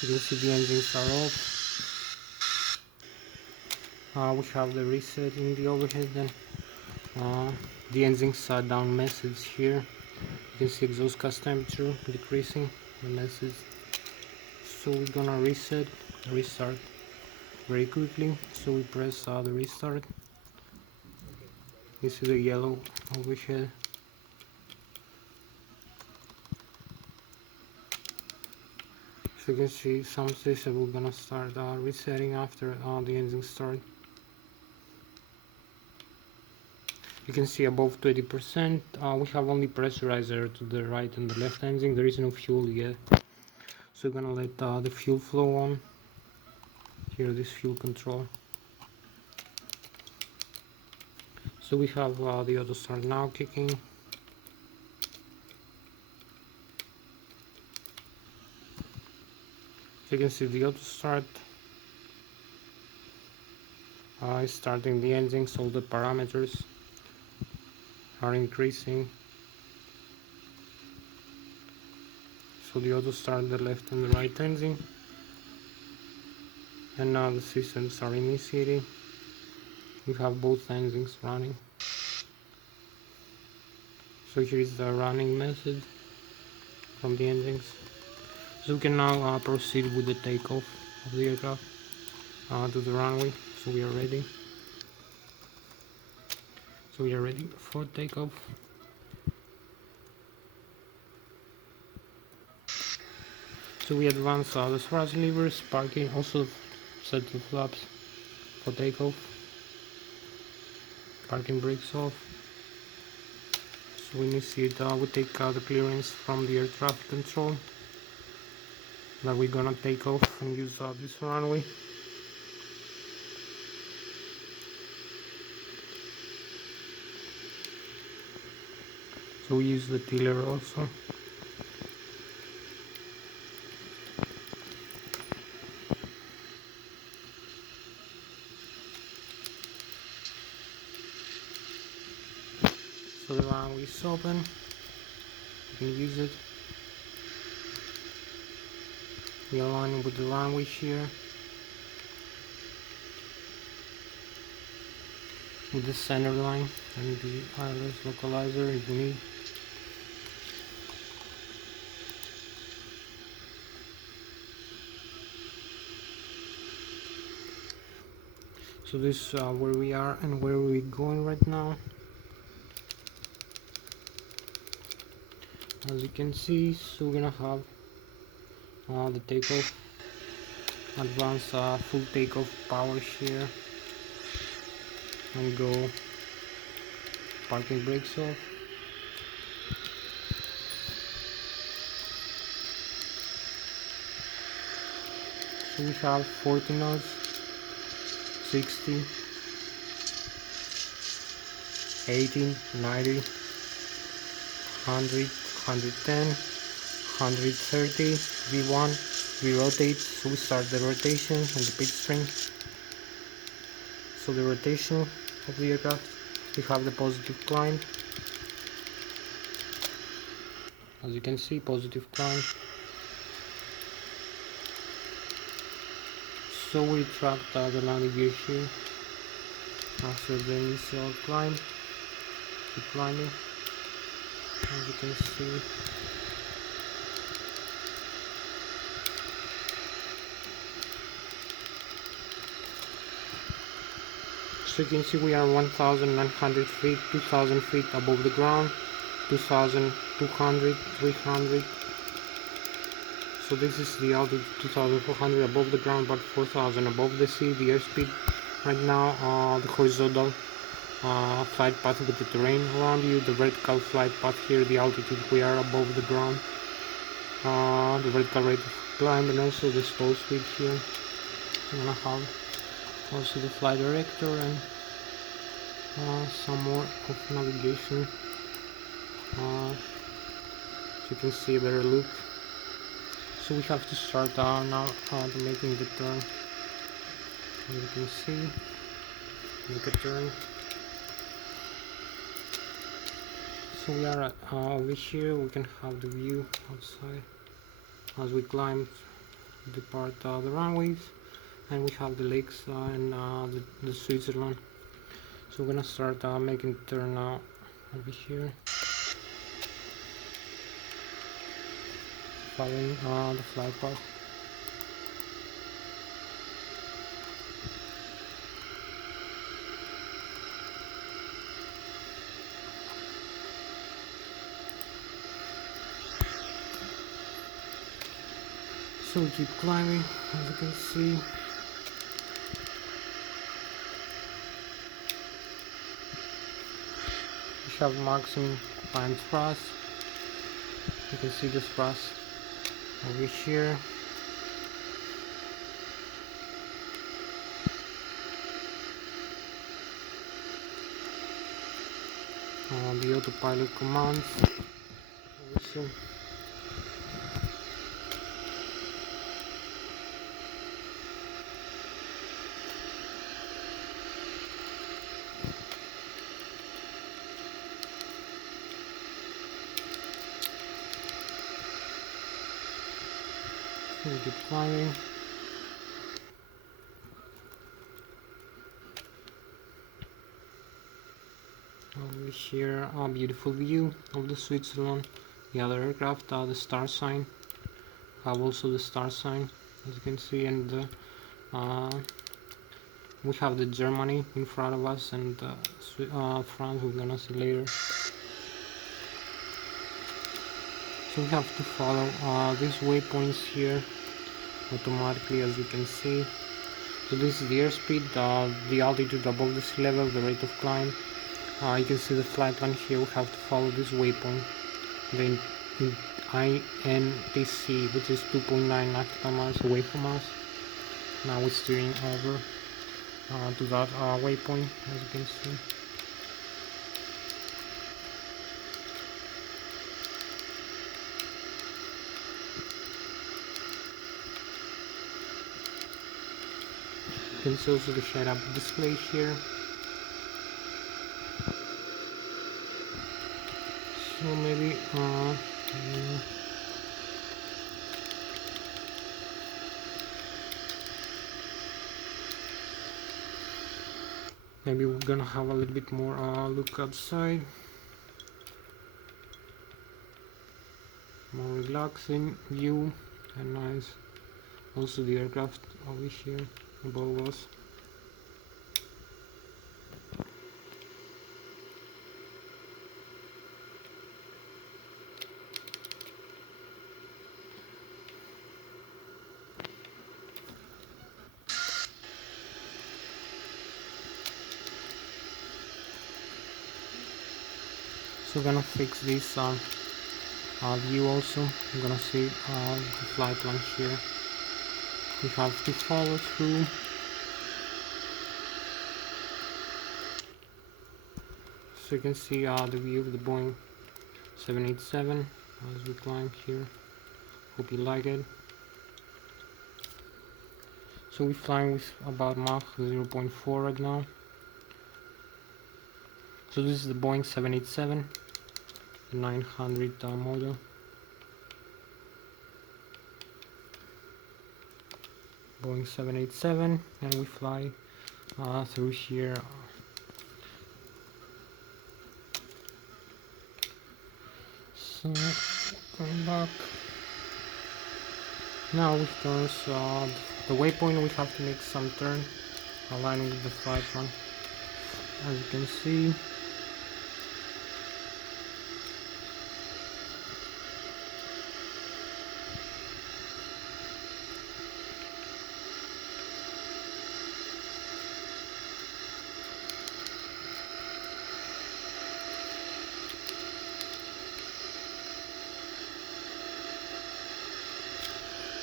You can see the engines are off. We have the reset in the overhead, then the engines are down message here. You can see exhaust gas temperature decreasing the message. So we're gonna restart very quickly. So we press the restart. You see the yellow overhead. So you can see some system we're gonna start resetting after the engine start. You can see above 20%. We have only pressurizer to the right and the left engine. There is no fuel yet. So we're gonna let the fuel flow on. Here, this fuel control. So we have the auto start now kicking. You can see the auto start is starting the engine, so the parameters are increasing. So the auto start the left and the right engine, and now the systems are initiating. We have both engines running. So here is the running message from the engines. So we can now proceed with the takeoff of the aircraft to the runway. So we are ready. So we are ready for takeoff. So we advance the thrust levers, parking, also set the flaps for takeoff. Parking brakes off. So we initiate, we take the clearance from the air traffic control. Now we're gonna take off and use this runway. So we use the tiller also. So the runway is open. You can use it. We align with the runway here. With the center line and the wireless localizer if you need. So this is where we are and where we're going right now. As you can see, so we're gonna have the takeoff, advance full takeoff power here, and go parking brakes off. So we have 40 knots, 60, 80, 90, 100, 110, 130, V1, we rotate, so we start the rotation on the pitch string. So the rotation of the aircraft, we have the positive climb. As you can see, positive climb. So we retract the landing gear here after the initial climb. Keep climbing, as you can see. So you can see we are 1,900 feet, 2,000 feet above the ground, 2,200, 300. So this is the altitude 2,400 above the ground, but 4,000 above the sea. The airspeed right now, the horizontal flight path with the terrain around you, the vertical flight path here, the altitude we are above the ground, the vertical rate of climb, and also the stall speed here. I'm gonna have also the flight director and some more of navigation. So you can see a better look. So we have to start now making the turn. As you can see, make a turn. So we are over here. We can have the view outside as we climb the part the runways, and we have the lakes and the Switzerland. So we're gonna start making the turn now over here, following the flight path. So we keep climbing, as you can see. We have maximum climb thrust. You can see the thrust over here. The autopilot commands over here. So we keep climbing. Over here, a beautiful view of the Switzerland. The other aircraft, the star sign. Have also the star sign, as you can see, and we have the Germany in front of us, and France we're gonna see later. So we have to follow these waypoints here automatically, as you can see. So this is the airspeed, the altitude above the sea level, the rate of climb. You can see the flight plan here. We have to follow this waypoint, the INTC, which is 2.9 nautical miles away from us. Now we're steering over to that waypoint, as you can see. You can see also the head-up display here. So maybe maybe we're gonna have a little bit more look outside, more relaxing view, and nice. Also the aircraft over here above us. So we're gonna fix this view also. I'm gonna see the flight plan here. We have to follow through. So you can see the view of the Boeing 787 as we climb here. Hope you like it. So we're flying with about Mach 0.4 right now. So this is the Boeing 787, the 900 model. Boeing 787, and we fly through here. So going back. Now with turns, the waypoint we have to make some turn, aligning with the flight plan. As you can see.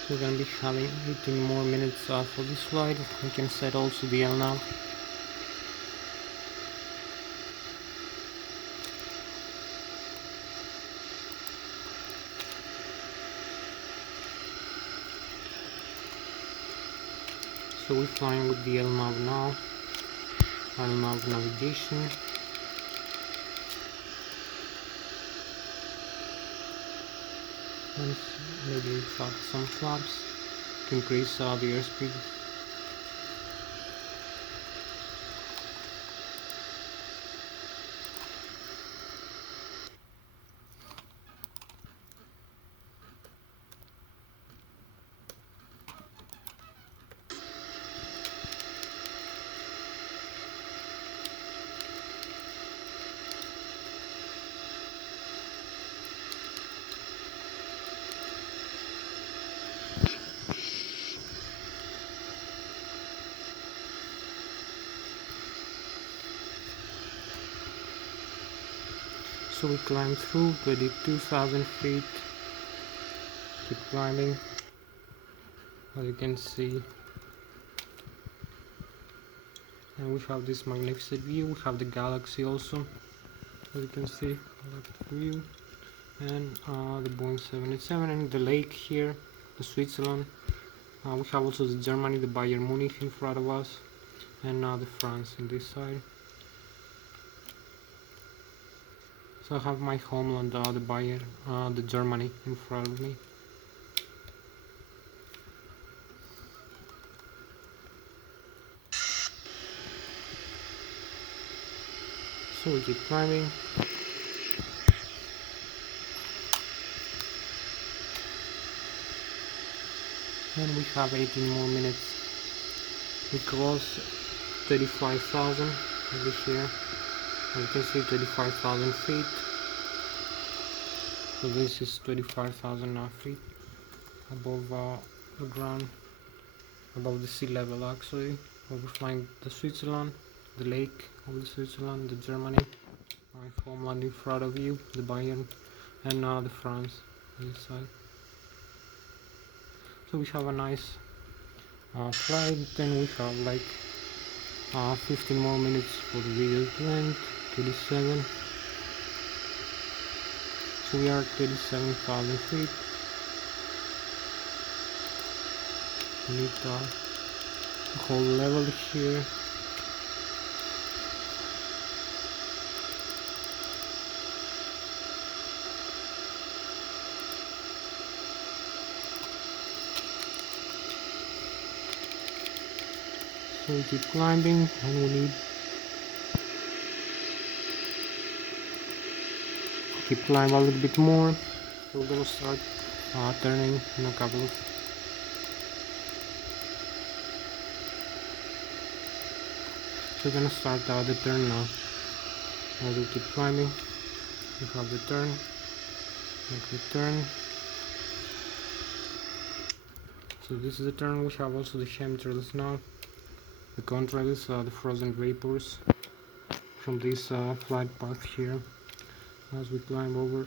We're gonna be having 18 more minutes for this flight. We can set also the L now. So we're flying with the LNAV now, LNAV navigation. And maybe flaps some flaps to increase the airspeed. So we climb through 22,000 feet, keep climbing, as you can see. And we have this magnificent view. We have the galaxy also, as you can see, view, and the Boeing 787, and the lake here, the Switzerland. We have also the Germany, the Bayern Munich in front of us, and the France in this side. So I have my homeland, the Bayern, the Germany in front of me. So we keep climbing. And we have 18 more minutes. We cross 35,000 over here. You can see 35,000 feet. So this is 25,000 feet above the ground, above the sea level actually. We're flying the Switzerland, the lake of the Switzerland, the Germany, my homeland in front of you, the Bayern, and the France on this side. So we have a nice flight. Then we have like 15 more minutes for the video to end. 37. So we are at 37,000 feet. We need the whole level here. So we keep climbing, and we need to keep climbing a little bit more. So we're gonna start turning in a couple of. So we're gonna start the turn now. As we keep climbing, we have the turn, make the turn. So this is the turn. We have also the chemtrails now, the contrails, the frozen vapors from this flight path here. As we climb over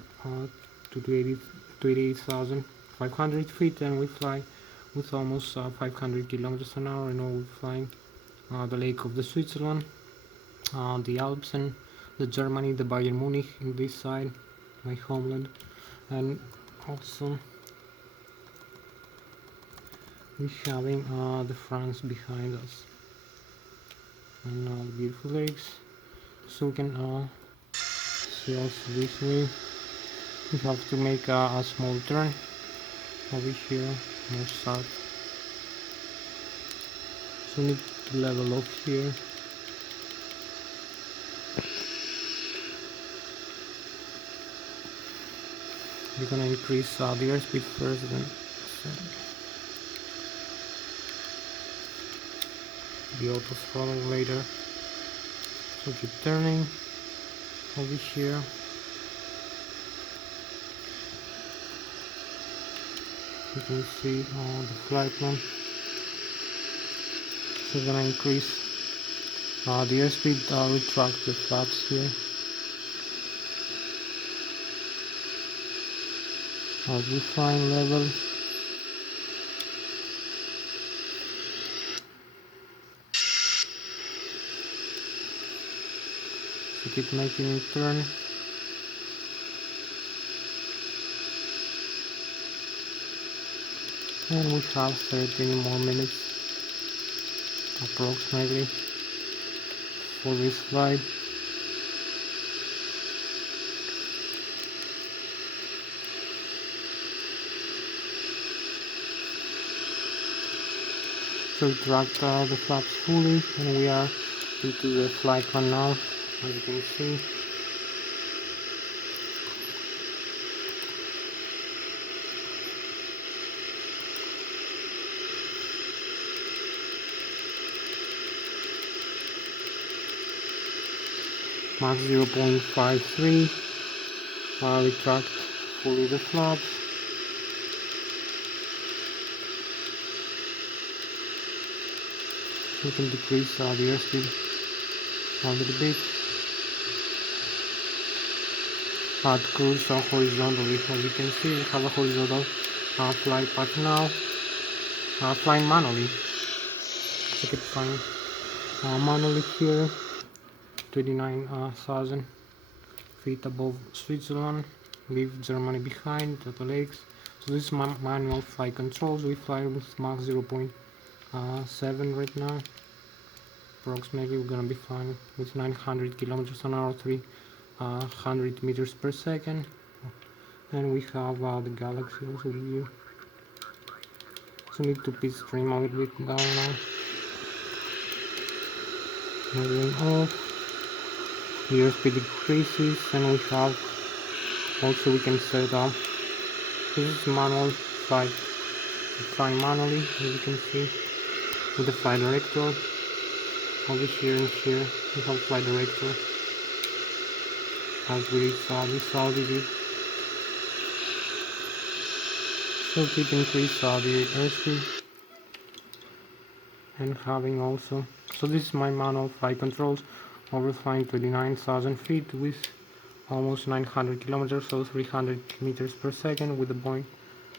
to 88,500 feet, and we fly with almost 500 kilometers an hour, and now we're flying the lake of the Switzerland, the Alps, and the Germany, the Bayern Munich in this side, my homeland, and also we're having the France behind us, and the beautiful lakes. So we can see also this way. We have to make a small turn over here, more south. So we need to level up here. We're gonna increase the airspeed first, then the auto throttle later. So keep turning over here. You can see the flight plan. So we're gonna increase the airspeed, retract the flaps here. As we find level. So keep making it turn. And we have 13 more minutes. approximately for this flight. So we tracked the flaps fully, and we are into the flight plan now, as you can see. Max 0.53. We tracked fully the flaps. We can decrease the airspeed a little bit. At cruise horizontally, as you can see, we have a horizontal flight path now. Flying manually. So keep flying manually here. 29,000 feet above Switzerland. Leave Germany behind at the lakes. So this is manual flight controls. We fly with Mach 0.7 right now. Approximately we're gonna be flying with 900 kilometers an hour, 300 meters per second. And we have the galaxy also view. So need to pitch stream a little bit down now. Moving off. The airspeed decreases, and we have also we can set up. This is manual flight. Flying manually, as you can see, with the flight director. Over here and here we have flight director. As we saw, it. So keep increase the airspeed, and having also. So this is my manual flight controls. Over flying 29,000 feet with almost 900 kilometers, so 300 meters per second with the Boeing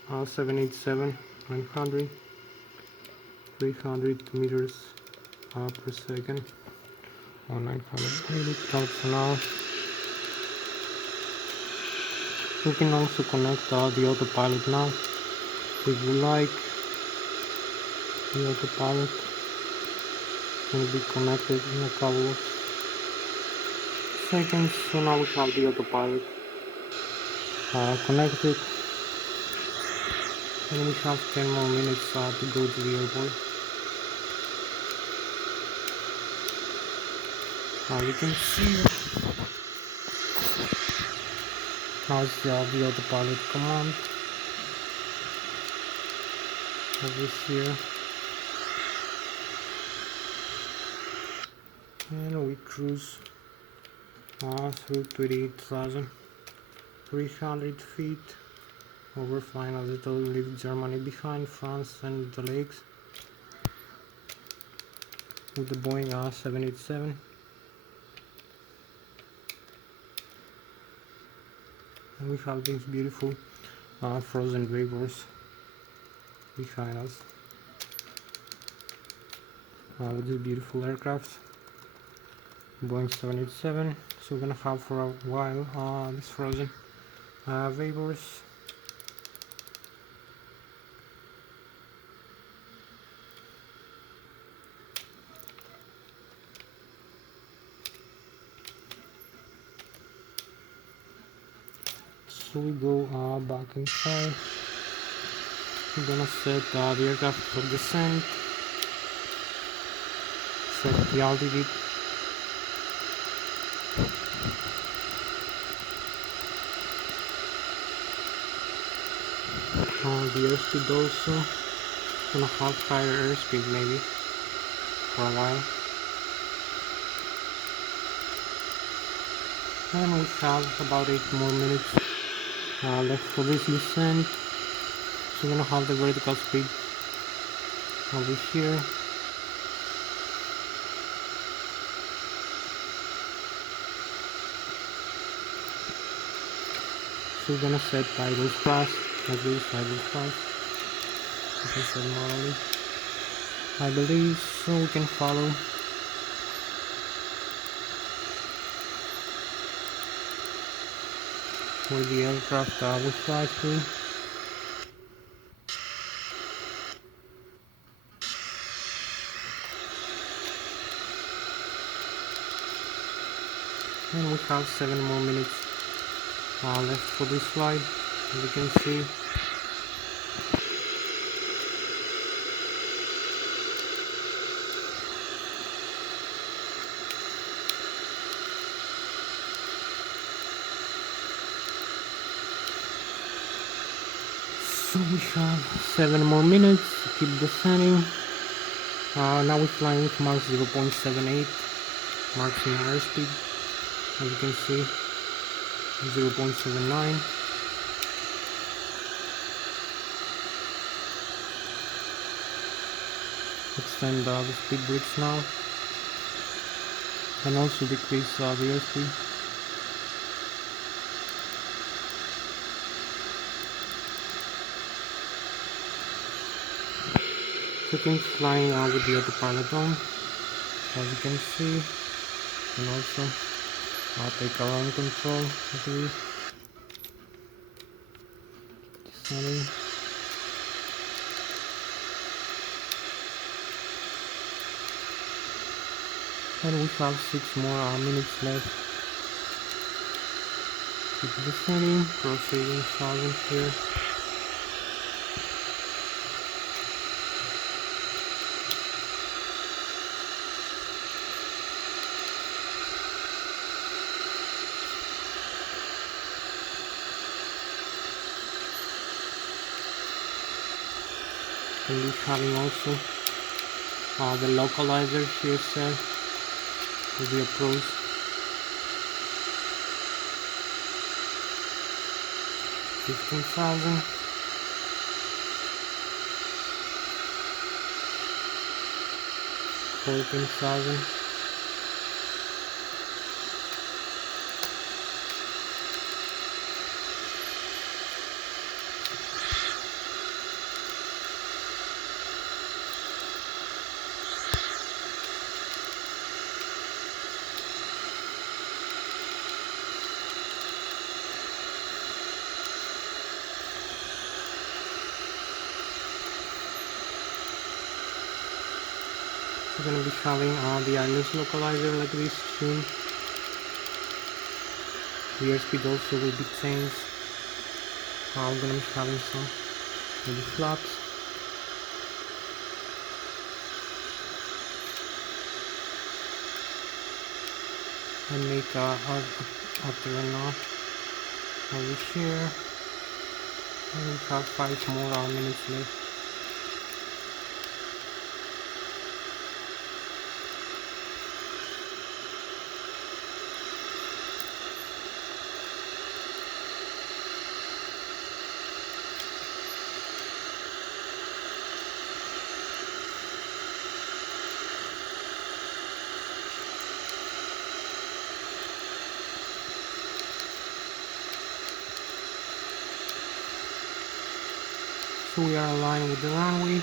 787-900, 300 meters per second, or 980 kilometers an hour. We can also connect the autopilot now if you like. The autopilot will be connected in a couple of seconds. So now we have the autopilot connected, and we have 10 more minutes to go to the airport. You can see now it's the autopilot command over here, and we cruise through 28,300 feet, over flying a little, leave Germany behind, France and the lakes with the Boeing 787. And we have these beautiful frozen vapors behind us with this beautiful aircraft, Boeing 787. So we're gonna have for a while these frozen vapors. So we go back inside. We're gonna set the aircraft for descent, set the altitude, the airspeed also. Gonna have higher airspeed maybe for a while. And we have about 8 more minutes left for this descent. So we're gonna have the vertical speed over here. So we're gonna set idle fast, at least idle fast. You can set manually, I believe, so we can follow. Where the aircraft will fly through. And we have 7 more minutes left for this flight, as you can see. So we have 7 more minutes to keep descending. Now we're flying with Mach 0.78 maximum airspeed, as you can see, 0.79. Extend the speed bridge now, and also decrease the airspeed. Second flying with the autopilot on, as you can see, and also take our own control at least. Descending. And we have 6 more minutes left. Keep descending, cross 18,000 here. And we're having also the localizer here set with the approach. $15,000. $14,000. We're going to be having the Lszh localizer like this soon. The airspeed also will be changed. We're going to be having some maybe flaps. And make a turn over here. And we have 5 more minutes left. So we are aligned with the runway.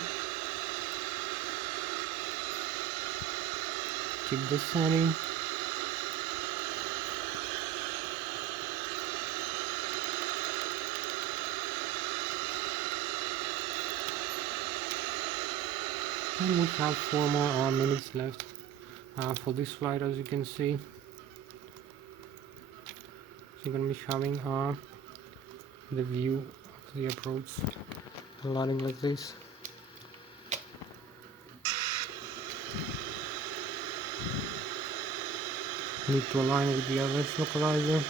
Keep descending. And we have 4 more minutes left for this flight, as you can see. So you're gonna be having the view of the approach landing like this. Need to align with the Lszh localizer.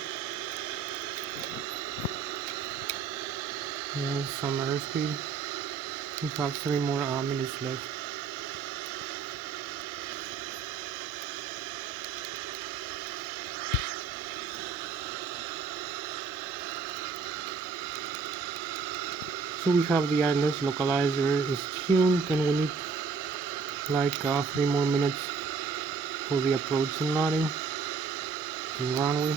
And some airspeed. We have 3 more minutes left. So we have the Lszh localizer is tuned, and we need like 3 more minutes for the approach and landing and runway.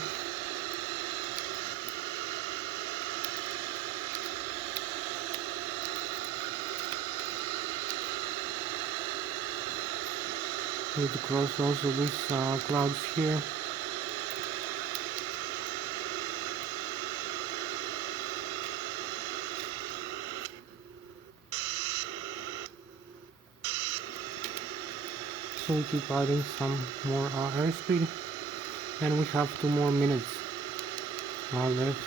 We need to cross also these clouds here. So we keep adding some more airspeed. and we have 2 more minutes left.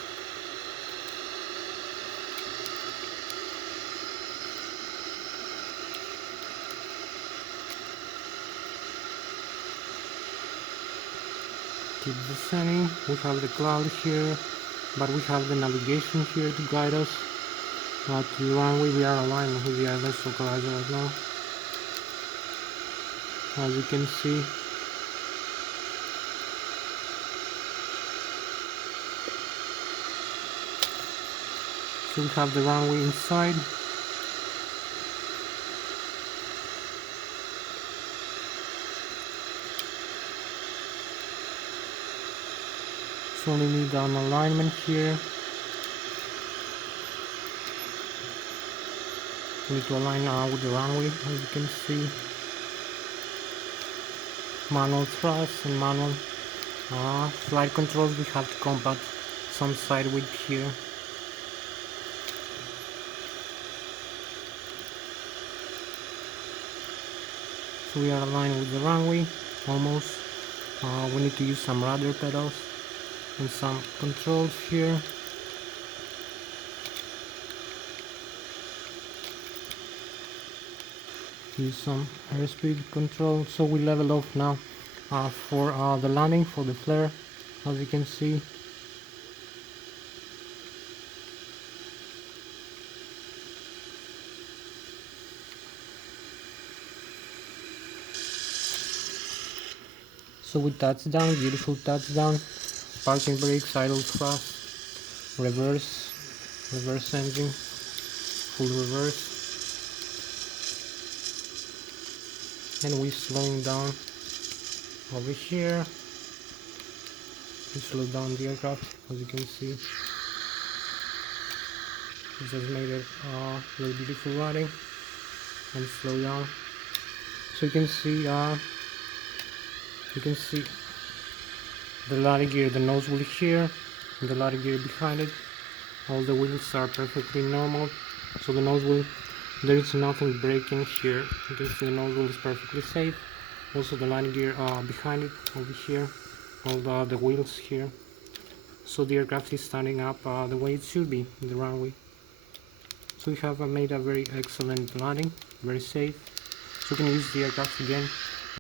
Keep descending. We have the cloud here, but we have the navigation here to guide us to the runway. We are aligned with the ILS localizer right now, as you can see. So we have the runway inside. So we need an alignment here. We need to align with the runway, as you can see. Manual thrust and manual flight controls. We have to combat some side wind here. So we are aligned with the runway almost. We need to use some rudder pedals and some controls here. Use some airspeed control. So we level off now for the landing, for the flare, as you can see. So we touchdown, beautiful touchdown, parking brakes, idle thrust, reverse engine, full reverse, and we're slowing down over here. We slow down the aircraft, as you can see. This has made it very beautiful riding, and slow down. So you can see the landing gear, the nose wheel here, and the landing gear behind it. All the wheels are perfectly normal. So the nose wheel, there is nothing breaking here. You can see the nose wheel is perfectly safe. Also the landing gear behind it, over here, all the wheels here. So the aircraft is standing up the way it should be in the runway. So we have made a very excellent landing, very safe. So we can use the aircraft again